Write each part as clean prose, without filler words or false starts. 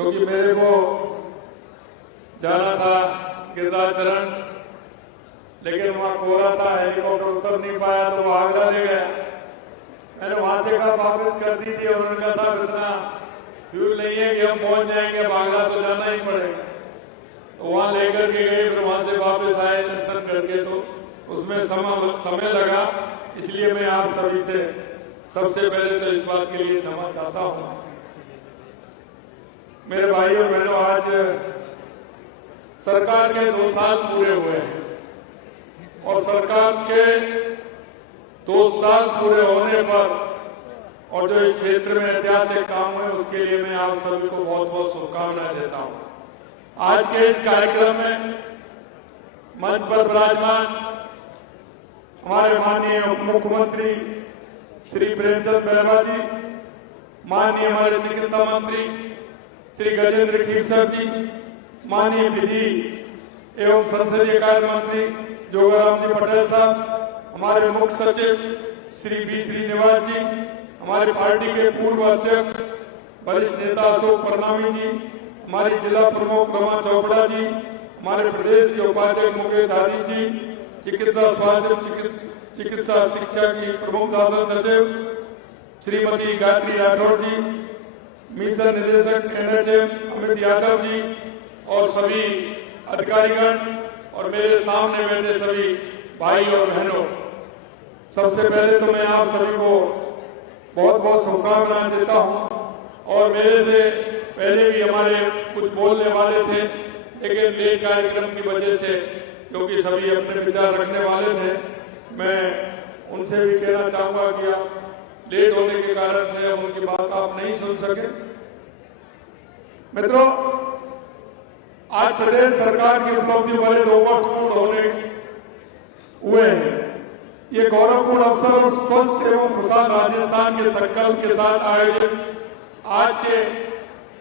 क्योंकि मेरे को जाना था गिरदाचरण, लेकिन वहाँ कोहरा था, हेलीकॉप्टर उतर नहीं पाया तो वो आगरा ले गया। मैंने वहां से कहा वापस कर दी थी और उन्होंने कहा था इतना फ्यूल नहीं है कि हम पहुंच जाएंगे, आगरा तो जाना ही पड़ेगा। तो वहां लेकर के गए, फिर वहां से वापस आए दर्शन करके, तो उसमें समय लगा। इसलिए मैं आप सभी से सबसे पहले तो इस बात के लिए क्षमा चाहता हूं। मेरे भाई और बहनों, आज सरकार के 2 साल पूरे हुए हैं और सरकार के 2 साल पूरे होने पर और जो इस क्षेत्र में ऐतिहासिक काम हुए उसके लिए मैं आप सभी को बहुत बहुत शुभकामनाएं देता हूं। आज के इस कार्यक्रम में मंच पर विराजमान हमारे माननीय उप मुख्यमंत्री श्री प्रेमचंद बैरवा जी, माननीय हमारे चिकित्सा मंत्री श्री गजेंद्र खीरसर जी, माननीय विधि एवं संसदीय कार्य मंत्री जोगाराम जी पटेल साहब, हमारे मुख्य सचिव श्री बी श्रीनिवास जी, हमारे पार्टी के पूर्व अध्यक्ष वरिष्ठ नेता अशोक परनामी जी, हमारी जिला प्रमुख रमा चोपड़ा जी, हमारे प्रदेश के उपाध्यक्ष मुकेश धारी जी, चिकित्सा स्वास्थ्य चिकित्सा शिक्षा की प्रमुख शासन सचिव श्रीमती गायत्री राठौर जी, मिशन निदेशक NHM अमित यादव जी और सभी अधिकारीगण और मेरे सामने बैठे सभी भाई और बहनों, सबसे पहले तो मैं आप सभी को बहुत बहुत शुभकामनाएं देता हूं। और मेरे से पहले भी हमारे कुछ बोलने वाले थे, लेकिन लेट कार्यक्रम की वजह से, क्योंकि सभी अपने विचार रखने वाले थे, मैं उनसे भी कहना चाहूंगा कि आप लेट होने के कारण से अब उनकी बात आप नहीं सुन सके। मित्रों, आज प्रदेश सरकार की उपलब्धि वाले 2 वर्ष पूर्ण होने हुए हैं। ये गौरवपूर्ण अवसर और स्वस्थ एवं खुशहाल राजस्थान के संकल्प के साथ आयोजित आज के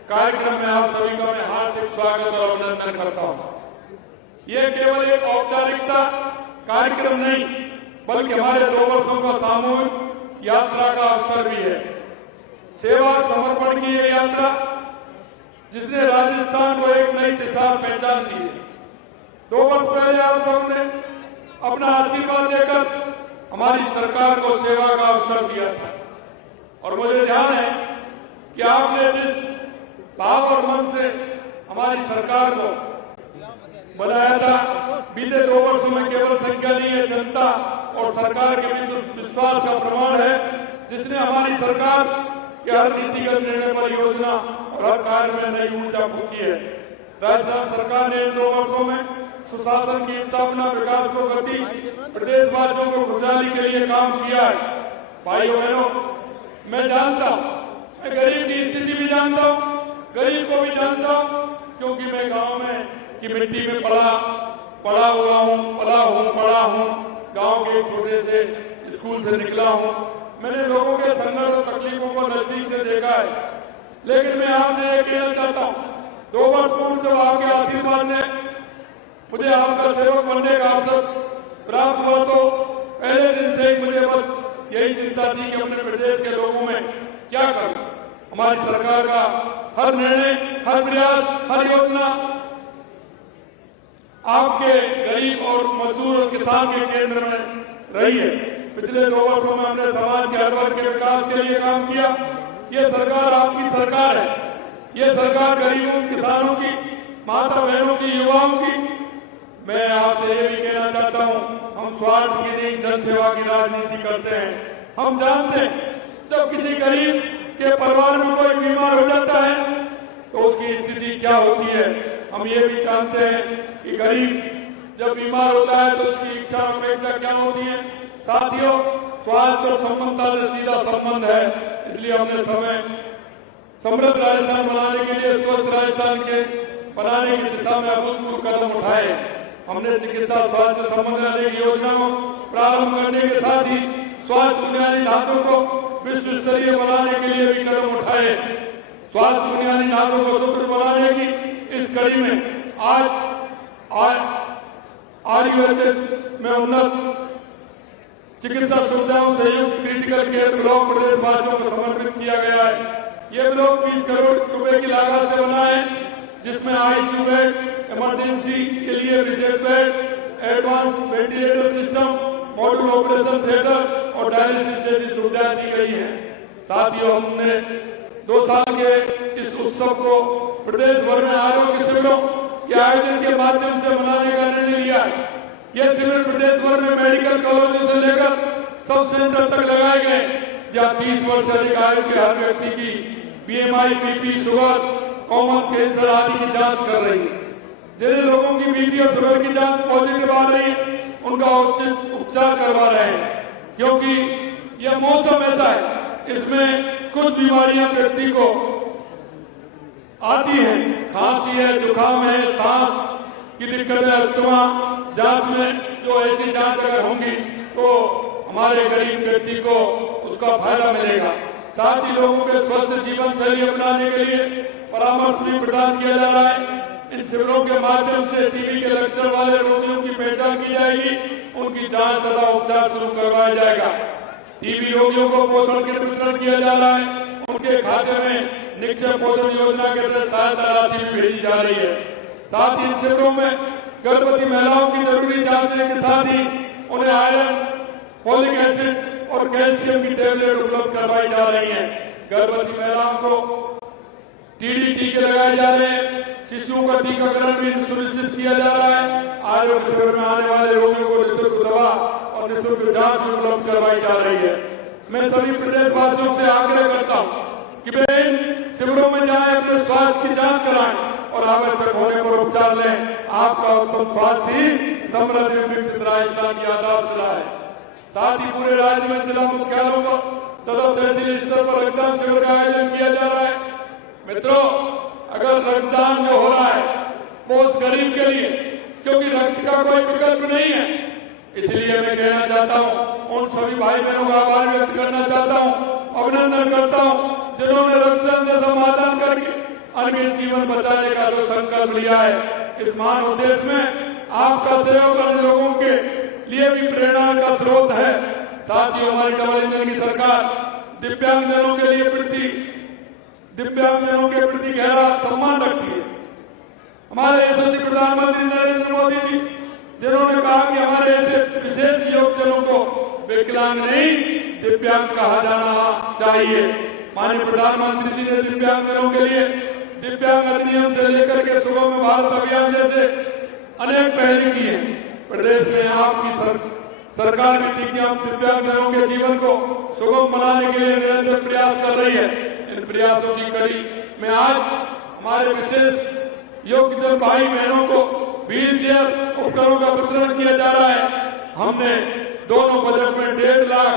कार्यक्रम में आप सभी का मैं हार्दिक स्वागत और अभिनंदन करता हूं। ये केवल एक औपचारिकता कार्यक्रम नहीं, बल्कि हमारे 2 वर्षों का सामूहिक यात्रा का अवसर भी है। सेवा और समर्पण की ये यात्रा जिसने राजस्थान को एक नई दिशा पहचान दी है। 2 वर्ष पहले आप सबने अपना आशीर्वाद देकर हमारी सरकार को सेवा का अवसर दिया था और मुझे ध्यान है कि आपने जिस भाव और मन से हमारी सरकार को बनाया था, बीते 2 वर्षों में केवल संख्या नहीं है, जनता और सरकार के बीच विश्वास का प्रमाण है, जिसने हमारी सरकार के हर नीतिगत निर्णय पर योजना और हर कार्य में नई ऊर्जा फूकी है। राजस्थान सरकार ने इन 2 वर्षों में सुशासन की स्थापना, विकास को गति, प्रदेशवासियों को खुशहाली के लिए काम किया है। भाइयों बहनों, मैं जानता हूँ, मैं गरीब की स्थिति भी जानता हूँ, गरीब को भी जानता हूँ, क्योंकि मैं गांव में की मिट्टी में पढ़ा हूँ, गांव के छोटे से स्कूल से निकला हूँ। मैंने लोगों के संघर्ष और तकलीफों को नजदीक से देखा है। लेकिन मैं आपसे ये कहना चाहता हूँ, 2 वर्ष पूर्व जब आपके आशीर्वाद ने मुझे आपका सेवक बनने का अवसर प्राप्त हुआ, तो पहले दिन से ही मुझे बस यही चिंता थी कि अपने प्रदेश के लोगों में क्या करूं। हमारी सरकार का हर निर्णय, हर प्रयास, हर योजना आपके गरीब और मजदूर और किसान के केंद्र में रही है। पिछले 2 वर्षों में हमने समाज के हर वर्ग के विकास के लिए काम किया। ये सरकार आपकी सरकार है। ये सरकार गरीबों, किसानों की, माता बहनों की, युवाओं की। मैं आपसे ये भी कहना चाहता हूँ, हम स्वार्थ की नहीं, जन सेवा की राजनीति करते हैं। हम जानते हैं जब किसी गरीब के परिवार में कोई बीमार हो जाता है तो उसकी स्थिति क्या होती है। हम ये भी जानते हैं कि गरीब जब बीमार होता है तो उसकी इच्छा और अपेक्षा क्या होती है। साथियों, स्वास्थ्य और समता से सीधा संबंध है। इसलिए हमने समृद्ध राजस्थान बनाने के लिए, स्वस्थ राजस्थान के बनाने की दिशा में अभूतपूर्व कदम उठाए। हमने चिकित्सा स्वास्थ्य से संबंधित अनेक योजनाओं प्रारंभ करने के साथ ही स्वास्थ्य बुनियादी ढांचों को विश्व स्तरीय बनाने के लिए भी कदम उठाए। स्वास्थ्य बुनियादी ढांचों को सुदृढ़ बनाने की इस कड़ी में आज RUHS में उन्नत चिकित्सा सुविधाओं से युक्त क्रिटिकल केयर ब्लॉक प्रदेशवासियों को समर्पित किया गया है। ये ब्लॉक 20 करोड़ रुपए की लागत से बना है, जिसमें आईसीयू बेड, इमरजेंसी के लिए विशेष bed, advance ventilator system, module operation theatre और डायलिसिस जैसी सुविधाएं दी गई हैं। साथ ही हमने 2 साल के इस उत्सव को प्रदेश भर में आरोग्य शिविरों के आयोजन के माध्यम से मनाने का निर्णय लिया है। यह शिविर प्रदेश भर में मेडिकल कॉलेजों से लेकर सब सेंटर तक लगाए गए, जहाँ 30 वर्ष से अधिक आयु के हर व्यक्ति की BMI, BP, sugar, common cancer आदि की जांच कर रही है। जिन लोगों की बीपी और शुगर की जांच पॉजिटिव आ रही है, उनका उचित उपचार करवा रहे हैं, क्योंकि यह मौसम ऐसा है, इसमें कुछ बीमारियां व्यक्ति को आती हैं, खांसी है, जुकाम है, सांस की दिक्कत है, अस्थमा। जांच में जो ऐसी जांच अगर होंगी तो हमारे गरीब व्यक्ति को उसका फायदा मिलेगा। साथ ही लोगों के स्वस्थ जीवन शैली अपनाने के लिए परामर्श भी प्रदान किया जा रहा है। इन शिविरों के माध्यम से टीबी के लक्षण वाले रोगियों की पहचान की जाएगी, उनकी जांच तथा उपचार शुरू करवाया जाएगा। टीबी रोगियों को पोषण किट वितरण किया जा रहा है, उनके खाते में निक्षय पोषण योजना के तहत सहायता राशि भी भेजी जा रही है। साथ ही इन शिविरों में गर्भवती महिलाओं की जरूरी जांचने के साथ ही उन्हें आयरन, फोलिक एसिड और कैल्शियम की टेबलेट उपलब्ध करवाई जा रही है। गर्भवती महिलाओं को टीडी टीके लगाए जा रहे हैं, शिशुओं का टीकाकरण भी सुनिश्चित किया जा रहा है। आरोग्य शिविर में आने वाले रोगियों को निःशुल्क दवा और निःशुल्क जांच भी उपलब्ध करवाई जा रही है। मैं सभी प्रदेशवासियों से आग्रह करता हूँ कि वे इन शिविरों में जाएं, अपने स्वास्थ्य की जांच कराएं और आवश्यक होने पर उपचार लें। आपका उत्तम स्वास्थ्य ही समृद्ध एवं विकसित राजस्थान की आधारशिला है। साथ ही पूरे राज्य में जिला मुख्यालयों पर तथा तहसील स्तर पर रक्तदान शिविर का आयोजन किया जा रहा है। मित्रों, अगर रक्तदान जो हो रहा है वो उस गरीब के लिए, क्योंकि रक्त का कोई विकल्प नहीं है, इसलिए मैं कहना चाहता हूँ, उन सभी भाई बहनों का आभार व्यक्त करना चाहता हूँ, अभिनंदन करता हूँ, जिन्होंने रक्तदान से समाधान करके अनगिनत जीवन बचाने का जो संकल्प लिया है। इस महान उद्देश्य में आपका सहयोग अन्य लोगों के लिए भी प्रेरणा का स्रोत है। साथ ही हमारी डबल इंजन की सरकार दिव्यांगजनों के प्रति गहरा सम्मान रखती है। हमारे यशस्वी प्रधानमंत्री नरेंद्र मोदी जी, जिन्होंने कहा कि हमारे ऐसे विशेष योगजनों को विकलांग नहीं दिव्यांग कहा जाना चाहिए। माननीय प्रधानमंत्री जी ने दिव्यांगजनों के लिए दिव्यांग अधिनियम से लेकर के सुगम भारत अभियान जैसे अनेक पहल की है। प्रदेश में आपकी सरकार भी दिव्यांगजनों के जीवन को सुगम बनाने के लिए निरंतर प्रयास कर रही है। इन प्रयासों की कड़ी में आज हमारे विशेष योग्य भाई बहनों को व्हील चेयर उपकरणों का वितरण किया जा रहा है। हमने दोनों बजट में 1.5 लाख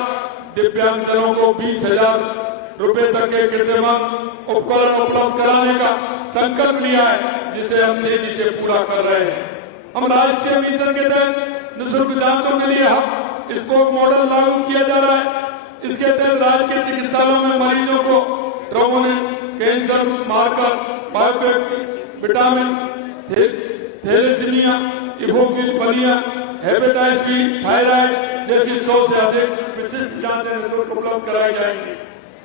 दिव्यांगजनों को 20,000 रुपए तक के कृत्रिम उपकरण उपलब्ध कराने का संकल्प लिया है, जिसे हम तेजी से पूरा कर रहे हैं। हम राष्ट्रीय मिशन के तहत निःशुल्क जांचों के लिए हम स्पोक मॉडल लागू किया जा रहा है। इसके तहत राज्य के चिकित्सालयों में मरीजों को troponin, cancer marker, biopsy, vitamin, thalassemia, hemophilia, hepatitis B, thyroid जैसी 100 से अधिक विशिष्ट जांचें निःशुल्क उपलब्ध कराई जाएंगी।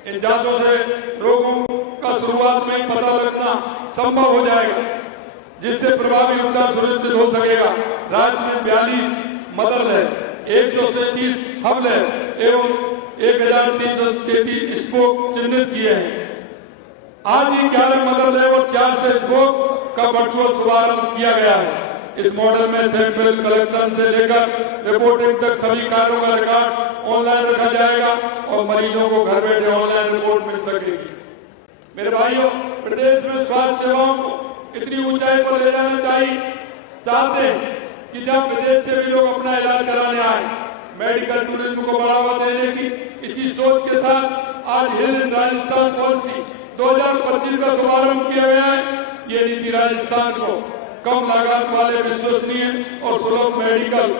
इन जांचों से रोगों का शुरुआत में ही पता लगना संभव हो जाएगा, जिससे प्रभावी उपचार सुनिश्चित हो सकेगा। राज्य में 42 मदर लैब, 137 हब लैब एवं 1333 स्पोक चिन्हित किए हैं। आज ही 11 मदर लैब और 4 से स्पोक का वर्चुअल शुभारंभ किया गया है। इस मॉडल में सैंपल कलेक्शन से लेकर रिपोर्टिंग तक सभी कार्यों का रिकॉर्ड ऑनलाइन रखा जाएगा और मरीजों को घर बैठे ऑनलाइन रिपोर्ट मिल सकेगी। मेरे भाइयों, प्रदेश में स्वास्थ्य सेवाओं को इतनी ऊंचाई पर ले जाना चाहते हैं कि जब विदेश से भी लोग अपना इलाज कराने आए। मेडिकल टूरिज्म को बढ़ावा देने की इसी सोच के साथ आज हिल इन राजस्थान पॉलिसी 2025 का शुभारंभ किया गया है। ये नीति राजस्थान को कम लागत वाले विश्वसनीय और सुलभ मेडिकल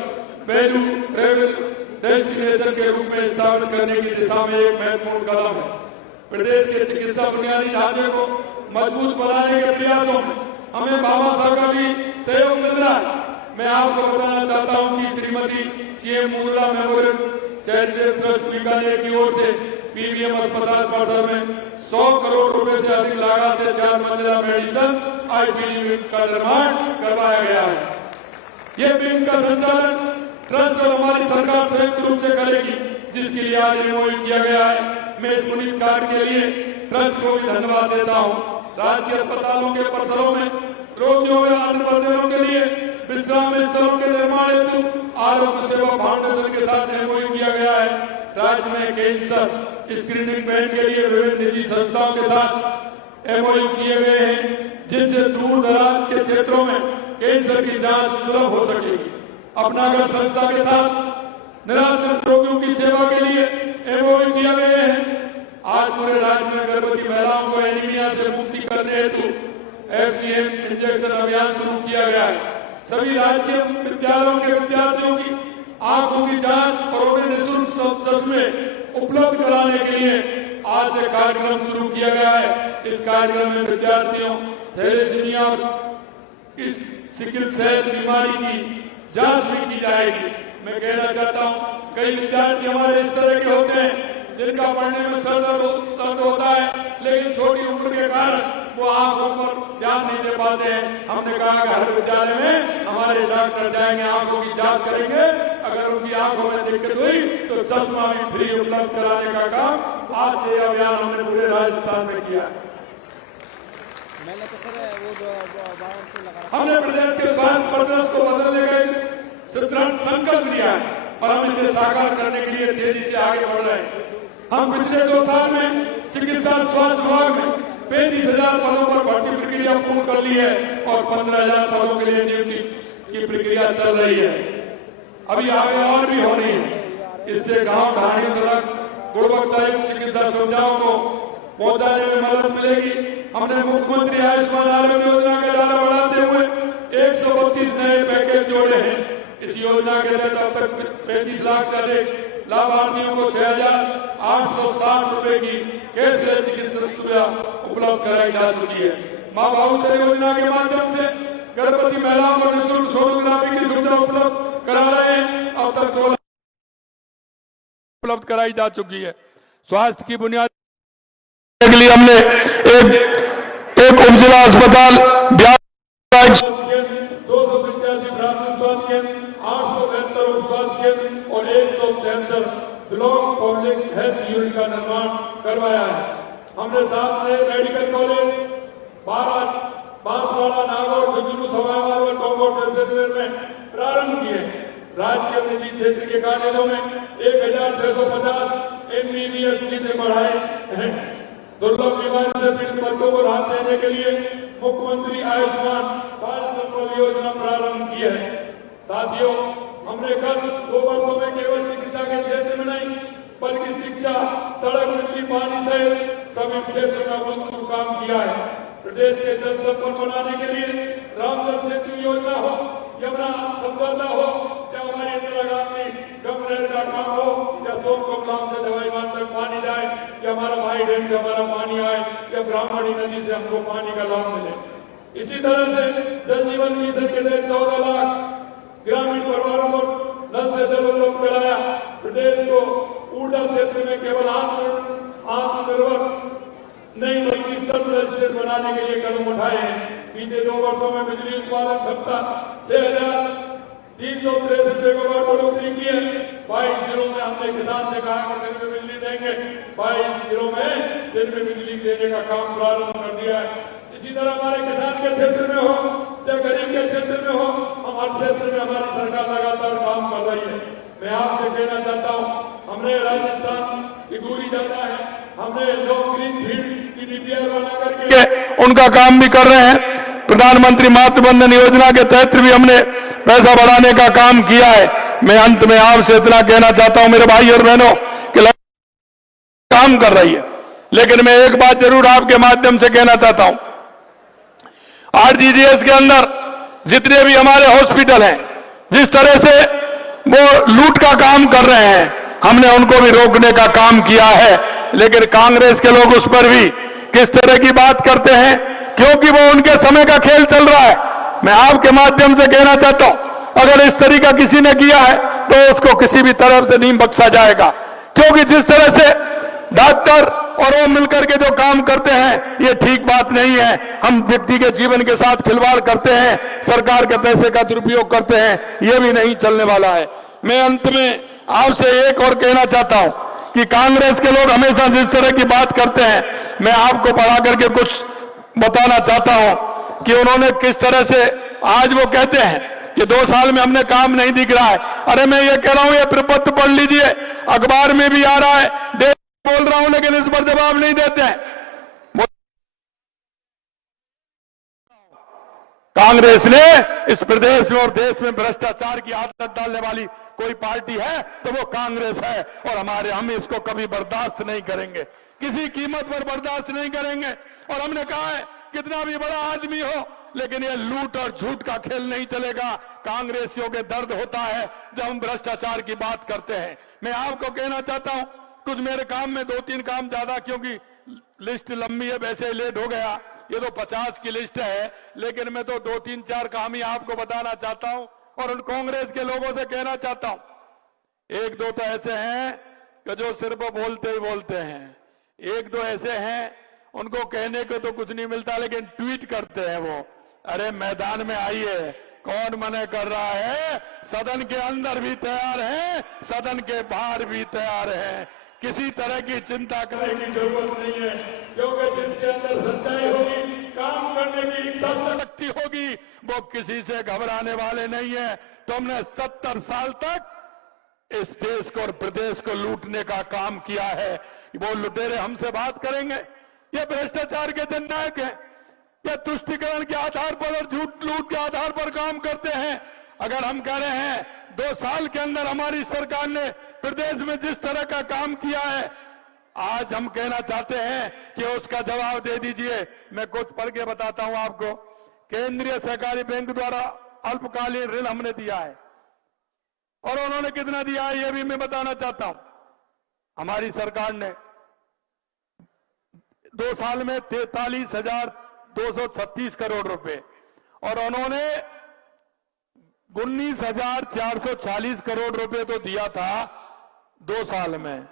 वैल्यू ट्रेवल डेस्टिनेशन के रूप में स्थापित करने की दिशा में एक महत्वपूर्ण कदम है। प्रदेश के चिकित्सा बुनियादी ढांचे को मजबूत बनाने के प्रयासों में हमें बाबा साहब का भी सहयोग मिल रहा है। मैं आपको बताना चाहता हूं कि श्रीमती सीएम मुद्रा मेमोरियल चैरिटेबल ट्रस्ट बीकानेर की ओर से पीवीएम अस्पताल परिसर में 100 करोड़ रुपए से अधिक लागत से 4 मंजिला मेडिसिन आईपीडी विंग का निर्माण करवाया गया है। ये विंग का संचालन ट्रस्ट और हमारी सरकार संयुक्त रूप से करेगी, जिसके लिए आज एमओयू किया गया है। मैं इस पुनीत कार्य के लिए ट्रस्ट को भी धन्यवाद देता हूँ। राजकीय अस्पतालों के परिसरों में रोगियों और अन्य परिजनों के लिए विश्राम स्थलों के निर्माण हेतु आरोग्य सेवा फाउंडेशन के साथ एमओयू किया गया है। राज्य में कैंसर स्क्रीनिंग वैन के लिए विभिन्न निजी संस्थाओं के साथ एमओयू किए गए हैं, जिनसे दूर दराज के क्षेत्रों में कैंसर की जांच सुलभ हो सकेगी। अपनागर संस्था के साथ निराश्रित रोगियों की सेवा के लिए एमओयू किया गया है। आज पूरे राज्य में गर्भवती महिलाओं को एनीमिया से मुक्ति करने हेतु एफसीएम इंजेक्शन अभियान शुरू किया गया है। सभी राजकीय विद्यालयों के विद्यार्थियों की आंखों की जांच और उन्हें निःशुल्क चश्मे उपलब्ध कराने के लिए आज से कार्यक्रम शुरू किया गया है। इस कार्यक्रम में विद्यार्थियों थैलेसीमिया और इस सिकल सेल बीमारी की जांच भी की जाएगी। मैं कहना चाहता हूं, कई विद्यार्थी हमारे इस तरह के होते हैं जिनका पढ़ने में सर दर्द होता है, लेकिन छोटी उम्र के कारण वो आंखों पर ध्यान नहीं दे पाते हैं। हमने कहा कि हर विद्यालय में हमारे डॉक्टर जाएंगे, आंखों की जांच करेंगे। अगर उनकी आंखों में दिक्कत हुई तो चश्मा भी फ्री उपलब्ध कराने का काम आज से अभियान हमने पूरे राजस्थान में किया। हमने प्रदेश के स्वास्थ्य परिदृश्य को बदलने का संकल्प लिया है और हम इसे साकार करने के लिए तेजी से आगे बढ़ रहे हैं। हम पिछले 2 साल में चिकित्सा और स्वास्थ्य विभाग में 35,000 पदों पर भर्ती प्रक्रिया पूर्ण कर ली है और 15,000 पदों के लिए नियुक्ति की प्रक्रिया चल रही है। अभी आगे और भी होनी है। इससे गांव ढाणियों तक गुणवत्तायुक्त चिकित्सा सुविधाओं को पहुंचाने में मदद मिलेगी। हमने मुख्यमंत्री आयुष्मान आरोग्य योजना के दायरा बढ़ाते हुए 132 नए पैकेज जोड़े हैं। इस योजना के तहत अब तक 35 लाख से अधिक लाभार्थियों को 6,860 रुपए की कैशलेस चिकित्सा सुविधा उपलब्ध कराई जा चुकी है। मां भाऊचर योजना के माध्यम से गर्भवती महिलाओं को निःशुल्क सोनोग्राफी की सुविधा उपलब्ध करा रहे हैं। अब तक 2 लाख उपलब्ध कराई जा चुकी है। स्वास्थ्य की बुनियाद के लिए हमने एक उपजिला अस्पताल 285 प्राथमिक स्वास्थ्य केंद्र, 872 उप स्वास्थ्य केंद्र और 173 ब्लॉक पब्लिक हेल्थ यूनिट का निर्माण करवाया है। हमने 7 नए मेडिकल कॉलेज 12 बांसवाड़ा, नागौर, झुंझुनू, सवाईमाधोपुर और टोंक जैसलमेर में प्रारंभ किए। राज्य के निजी क्षेत्र के कॉलेजों में 1,650 एमबीबीएस सीटें बढ़ाए हैं। दुर्लभ बीमारी से पीड़ित बच्चों को राहत देने के लिए मुख्यमंत्री आयुष्मान भारत संबल योजना प्रारंभ की है। साथियों, हमने गत 2 वर्षों में केवल चिकित्सा के क्षेत्र में नहीं बल्कि शिक्षा, सड़क, बिजली, पानी सहित सभी क्षेत्र में अभूतपूर्व काम किया है। प्रदेश के जल संपन्न बनाने के लिए रामजल सेतु योजना हो, यमुना समझौता हो, या हमारी इंदिरा गांधी गंगनहर का काम हो, या सोनकमलाम से दवाईमान तक पानी जाए, या हमारा भाई डैम से हमारा पानी आए, या ब्राह्मणी नदी से हमको पानी का लाभ मिले। इसी तरह से जल जीवन मिशन के तहत 14 लाख ग्रामीण परिवारों को नल से जल उपलब्ध कराया। प्रदेश को ऊर्जा क्षेत्र में केवल आत्मनिर्भर नहीं बल्कि सर्वश्रेष्ठ बनाने के लिए कदम उठाए हैं। बीते 2 वर्षों में बिजली उत्पादन क्षमता 6,363 मेगावाट बढ़ोतरी की है। 22 जिलों में हमने किसान से कहा कि दिन में बिजली देंगे, 22 जिलों में दिन में बिजली देने का काम प्रारंभ कर दिया है। इसी तरह हमारे किसान के क्षेत्र में हो या गरीब के क्षेत्र में हो, हम हर क्षेत्र में हमारी सरकार लगातार काम कर रही है। मैं आपसे कहना चाहता हूँ, हमने राजस्थान की दूरी ज्यादा है, हमने लोग ग्रीन फील्ड की डीपीआर बना करके उनका काम भी कर रहे हैं। प्रधानमंत्री मातृ वंदन योजना के तहत भी हमने पैसा बढ़ाने का काम किया है। मैं अंत में आपसे इतना कहना चाहता हूं मेरे भाई और बहनों कि काम कर रही है, लेकिन मैं एक बात जरूर आपके माध्यम से कहना चाहता हूं। आरजीजीएस के अंदर जितने भी हमारे हॉस्पिटल हैं, जिस तरह से वो लूट का काम कर रहे हैं, हमने उनको भी रोकने का काम किया है। लेकिन कांग्रेस के लोग उस पर भी किस तरह की बात करते हैं, क्योंकि वो उनके समय का खेल चल रहा है। मैं आपके माध्यम से कहना चाहता हूं, अगर इस तरीका किसी ने किया है तो उसको किसी भी तरफ से नहीं बख्शा जाएगा, क्योंकि जिस तरह से डॉक्टर और वो मिलकर के जो काम करते हैं ये ठीक बात नहीं है। हम व्यक्ति के जीवन के साथ खिलवाड़ करते हैं, सरकार के पैसे का दुरुपयोग करते हैं, ये भी नहीं चलने वाला है। मैं अंत में आपसे एक और कहना चाहता हूं कि कांग्रेस के लोग हमेशा जिस तरह की बात करते हैं, मैं आपको पढ़ा करके कुछ बताना चाहता हूं कि उन्होंने किस तरह से आज वो कहते हैं कि 2 साल में हमने काम नहीं दिख रहा है। अरे मैं ये कह रहा हूं, ये प्रपत्र पढ़ लीजिए, अखबार में भी आ रहा है, बोल रहा हूं लेकिन इस पर जवाब नहीं देते हैं। कांग्रेस ने इस प्रदेश में और देश में भ्रष्टाचार की आदत डालने वाली कोई पार्टी है तो वो कांग्रेस है, और हम इसको कभी बर्दाश्त नहीं करेंगे, किसी कीमत पर बर्दाश्त नहीं करेंगे। और हमने कहा है कितना भी बड़ा आदमी हो, लेकिन ये लूट और झूठ का खेल नहीं चलेगा। कांग्रेसियों के दर्द होता है जब हम भ्रष्टाचार की बात करते हैं। मैं आपको कहना चाहता हूं, कुछ मेरे काम में 2-3 काम ज्यादा, क्योंकि लिस्ट लंबी है, वैसे ही लेट हो गया, ये तो 50 की लिस्ट है, लेकिन मैं तो 2-3-4 काम ही आपको बताना चाहता हूं और उन कांग्रेस के लोगों से कहना चाहता हूं। 1-2 तो ऐसे हैं कि जो सिर्फ बोलते ही बोलते हैं, 1-2 ऐसे हैं उनको कहने को तो कुछ नहीं मिलता लेकिन ट्वीट करते हैं वो। अरे मैदान में आइए, कौन मना कर रहा है? सदन के अंदर भी तैयार है, सदन के बाहर भी तैयार है। किसी तरह की चिंता करने की जरूरत नहीं है, क्योंकि जिसके अंदर सच्चाई होगी, काम करने की इच्छा शक्ति होगी, वो किसी से घबराने वाले नहीं है। तो हमने 70 साल तक इस देश को और प्रदेश को लूटने का काम किया है। वो लुटेरे हमसे बात करेंगे, ये भ्रष्टाचार के जननायक है, या तुष्टिकरण के आधार पर और झूठ लूट के आधार पर काम करते हैं। अगर हम कह रहे हैं 2 साल के अंदर हमारी सरकार ने प्रदेश में जिस तरह का काम किया है, आज हम कहना चाहते हैं कि उसका जवाब दे दीजिए। मैं कुछ पढ़ के बताता हूं आपको। केंद्रीय सहकारी बैंक द्वारा अल्पकालीन ऋण हमने दिया है, और उन्होंने कितना दिया है ये भी मैं बताना चाहता हूं। हमारी सरकार ने 2 साल में 43,236 करोड़ रुपए, और उन्होंने 19,440 करोड़ रुपए तो दिया था 2 साल में,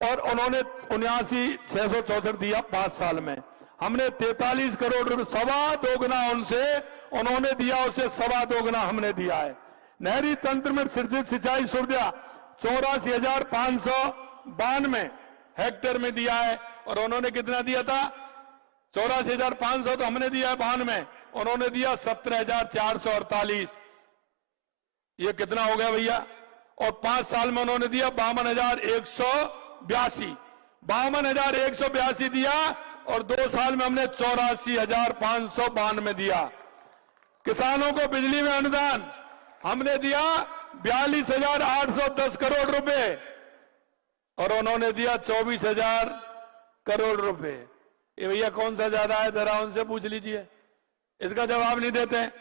और उन्होंने 79,664 दिया 5 साल में। हमने 43 करोड़ रुपए, 2.25 दोगुना उनसे उन्होंने दिया, उसे 2.25 दोगुना हमने दिया है। नहरी तंत्र में सृजित सिंचाई सुविधा 84,592 हेक्टेयर में दिया है, और उन्होंने कितना दिया था? 84,500 तो हमने दिया है 92 में, उन्होंने दिया 17,448। ये कितना हो गया भैया? और 5 साल में उन्होंने दिया 52,182, 52,182 दिया, और 2 साल में हमने 84,592 दिया। किसानों को बिजली में अनुदान हमने दिया 42,810 करोड़ रुपए, और उन्होंने दिया 24,000 करोड़ रुपए। ये भैया कौन सा ज्यादा है, जरा उनसे पूछ लीजिए, इसका जवाब नहीं देते हैं।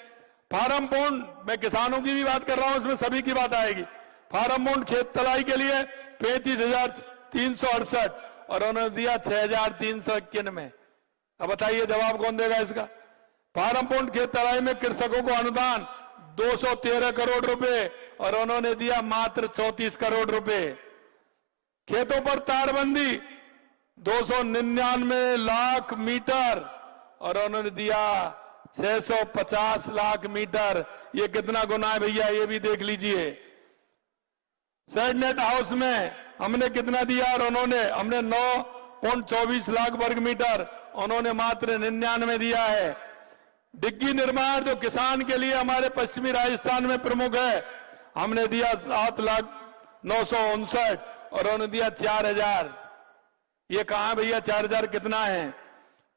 फार्म बॉन्ड, मैं किसानों की भी बात कर रहा हूं, इसमें सभी की बात आएगी। फार्म बॉन्ड खेत तलाई के लिए 35,368, और उन्होंने दिया 6,391। अब बताइए जवाब कौन देगा इसका? फार्म बॉन्ड खेत तलाई में कृषकों को अनुदान 213 करोड़ रुपए, और उन्होंने दिया मात्र 34 करोड़ रुपए। खेतों पर तारबंदी 299 लाख मीटर, और उन्होंने दिया 650 लाख मीटर। ये कितना गुना है भैया, ये भी देख लीजिए। सेडनेट हाउस में हमने कितना दिया, और हमने 9.24 लाख वर्ग मीटर, उन्होंने मात्र 99 दिया है। डिग्गी निर्माण जो किसान के लिए हमारे पश्चिमी राजस्थान में प्रमुख है, हमने दिया 7,959, और उन्होंने दिया 4,000। ये कहां भैया 4,000 कितना है?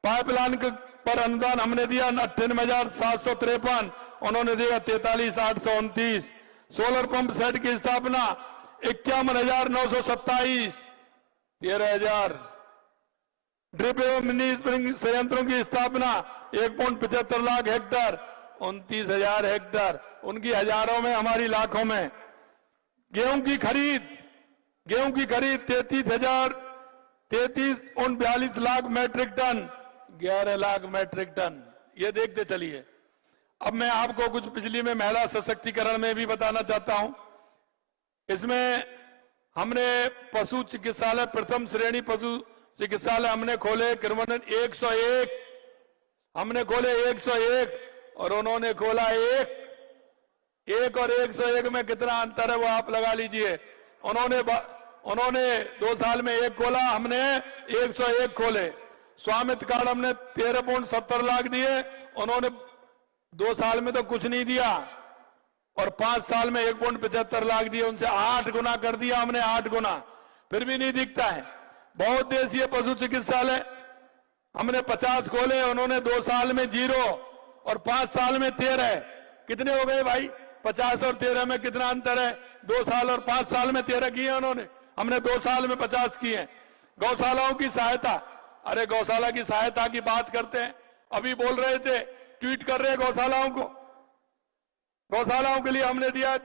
पाइपलाइन पर अनुदान हमने दिया 98,753, उन्होंने दिया 43,829। सोलर पंप सेट की स्थापना 51,927, 13,000। ड्रिप एवं मिनी स्प्रिंग संयंत्रों की स्थापना 1.75 लाख हेक्टर, 29,000 हेक्टर। उनकी हजारों में, हमारी लाखों में। गेहूं की खरीद 43 lakh metric ton, 11 lakh metric ton. ये देखते चलिए। अब मैं आपको कुछ बिजली में महिला सशक्तिकरण में भी बताना चाहता हूं। इसमें हमने पशु चिकित्सालय, प्रथम श्रेणी पशु चिकित्सालय हमने खोले किरवनन 101, हमने खोले 101 और उन्होंने खोला एक और 101 में कितना अंतर है वो आप लगा लीजिए। उन्होंने 2 साल में 1 खोला, हमने 101 खोले। स्वामित्व कार्ड हमने 13.70 लाख दिए, उन्होंने 2 साल में तो कुछ नहीं दिया और 5 साल में 1.75 लाख दिए। उनसे 8 गुना कर दिया हमने, 8 गुना, फिर भी नहीं दिखता है। बहुउद्देशीय पशु चिकित्सालय हमने 50 खोले, उन्होंने 2 साल में 0 और 5 साल में 13। कितने हो गए भाई? 50 और 13 में कितना अंतर है? 2 साल और 5 साल में 13 किए उन्होंने, हमने 2 साल में 50 किए। गौशालाओं की सहायता, अरे गौशाला की सहायता की बात करते हैं, अभी बोल रहे थे, ट्वीट कर रहे हैं गौशालाओं को। गौशालाओं के लिए हमने दिया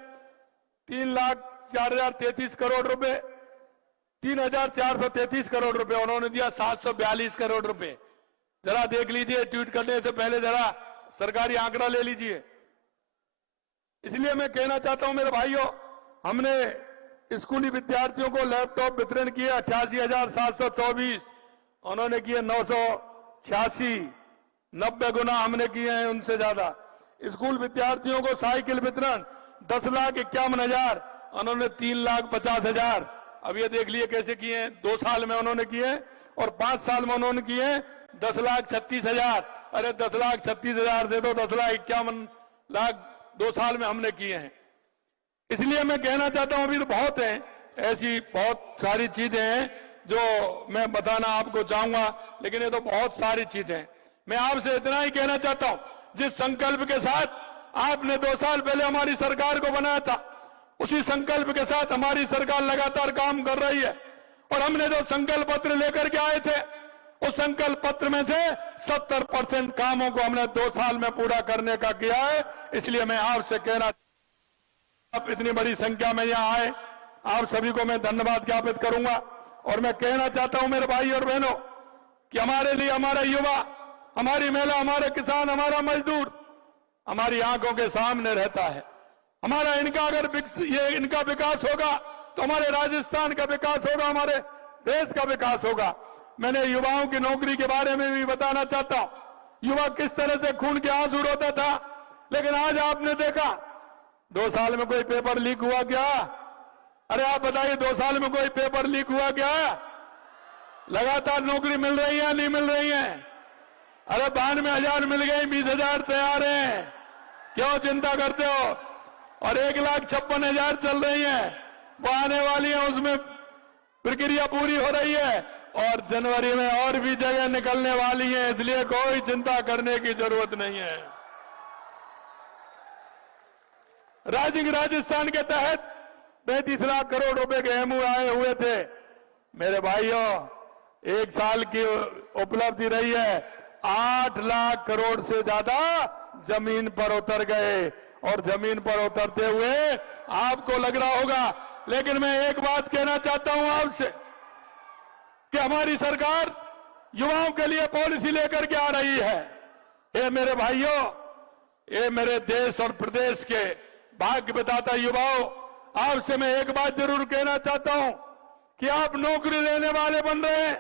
3,04,033 करोड़ रुपए, 3,433 करोड़ रुपए, उन्होंने दिया 742 करोड़ रुपए। जरा देख लीजिए, ट्वीट करने से पहले जरा सरकारी आंकड़ा ले लीजिए। इसलिए मैं कहना चाहता हूं मेरे भाइयों, हमने स्कूली विद्यार्थियों को लैपटॉप वितरण किए 88,724, उन्होंने किए 986, 90 गुना हमने किए हैं उनसे ज्यादा। स्कूल विद्यार्थियों को साइकिल वितरण 10,51,000, उन्होंने 3,50,000। अब ये देख लिए कैसे किए हैं, 2 साल में उन्होंने किए और 5 साल में उन्होंने किए 10,36,000। अरे 10,36,000 से तो 10,51,000 2 साल में हमने किए हैं। इसलिए मैं कहना चाहता हूं, अभी तो बहुत है, ऐसी बहुत सारी चीजें हैं जो मैं बताना आपको चाहूंगा, लेकिन ये तो बहुत सारी चीजें हैं। मैं आपसे इतना ही कहना चाहता हूं, जिस संकल्प के साथ आपने 2 साल पहले हमारी सरकार को बनाया था, उसी संकल्प के साथ हमारी सरकार लगातार काम कर रही है। और हमने जो संकल्प पत्र लेकर के आए थे, उस संकल्प पत्र में से 70% कामों को हमने 2 साल में पूरा करने का किया है। इसलिए मैं आपसे कहना, आप इतनी बड़ी संख्या में यहां आए, आप सभी को मैं धन्यवाद ज्ञापित करूंगा। और मैं कहना चाहता हूं मेरे भाई और बहनों कि हमारे लिए हमारा युवा, हमारी महिला, हमारे किसान, हमारा मजदूर हमारी आंखों के सामने रहता है। हमारा इनका विकास होगा तो हमारे राजस्थान का विकास होगा, हमारे देश का विकास होगा। मैंने युवाओं की नौकरी के बारे में भी बताना चाहता हूं। युवा किस तरह से खून के आंसू रोता था, लेकिन आज आपने देखा 2 साल में कोई पेपर लीक हुआ क्या? अरे आप बताइए, 2 साल में कोई पेपर लीक हुआ क्या? लगातार नौकरी मिल रही है, नहीं मिल रही है? अरे 92,000 मिल गई, 20,000 तैयार हैं, क्यों चिंता करते हो? और 1,56,000 चल रही है, वो आने वाली है, उसमें प्रक्रिया पूरी हो रही है और जनवरी में और भी जगह निकलने वाली है, इसलिए कोई चिंता करने की जरूरत नहीं है। राजस्थान के तहत 35 लाख करोड़ रुपए के एमओयू आए हुए थे। मेरे भाइयों, 1 साल की उपलब्धि रही है, 8 लाख करोड़ से ज्यादा जमीन पर उतर गए। और जमीन पर उतरते हुए आपको लग रहा होगा, लेकिन मैं एक बात कहना चाहता हूं आपसे कि हमारी सरकार युवाओं के लिए पॉलिसी लेकर के आ रही है। ये मेरे भाइयों, ये मेरे देश और प्रदेश के भाग्य बताता युवाओं, आपसे मैं एक बात जरूर कहना चाहता हूं कि आप नौकरी लेने वाले बन रहे हैं।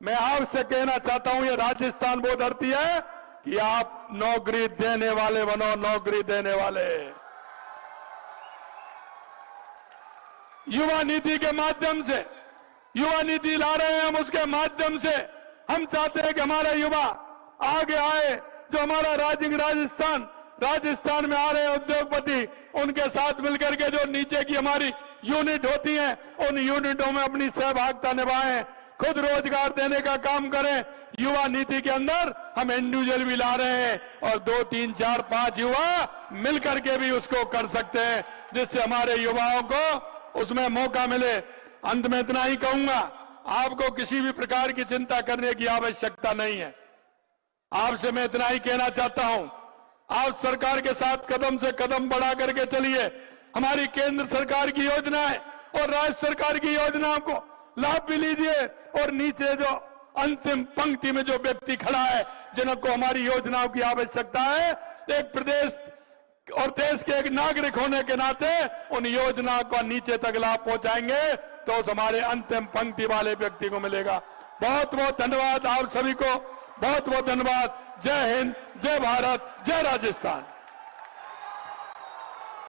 मैं आपसे कहना चाहता हूं, ये राजस्थान वो धरती है कि आप नौकरी देने वाले बनो, नौकरी देने वाले। युवा नीति के माध्यम से, युवा नीति ला रहे हैं हम, उसके माध्यम से हम चाहते हैं कि हमारा युवा आगे आए। जो हमारा राजस्थान में आ रहे हैं उद्योगपति, उनके साथ मिलकर के जो नीचे की हमारी यूनिट होती हैं, उन यूनिटों में अपनी सहभागिता निभाएं, खुद रोजगार देने का काम करें। युवा नीति के अंदर हम इंडिविजुअल भी ला रहे हैं और 2, 3, 4, 5 युवा मिलकर के भी उसको कर सकते हैं, जिससे हमारे युवाओं को उसमें मौका मिले। अंत में इतना ही कहूंगा, आपको किसी भी प्रकार की चिंता करने की आवश्यकता नहीं है। आपसे मैं इतना ही कहना चाहता हूं, आप सरकार के साथ कदम से कदम बढ़ा करके चलिए। हमारी केंद्र सरकार की योजनाएं और राज्य सरकार की योजनाओं को लाभ भी लीजिए। और नीचे जो अंतिम पंक्ति में जो व्यक्ति खड़ा है, जिनको हमारी योजनाओं की आवश्यकता है, एक प्रदेश और देश के एक नागरिक होने के नाते उन योजनाओं को नीचे तक लाभ पहुंचाएंगे, संतोष हमारे अंतिम पंक्ति वाले व्यक्ति को मिलेगा। बहुत बहुत धन्यवाद आप सभी को, बहुत बहुत धन्यवाद। जय हिंद, जय भारत, जय राजस्थान।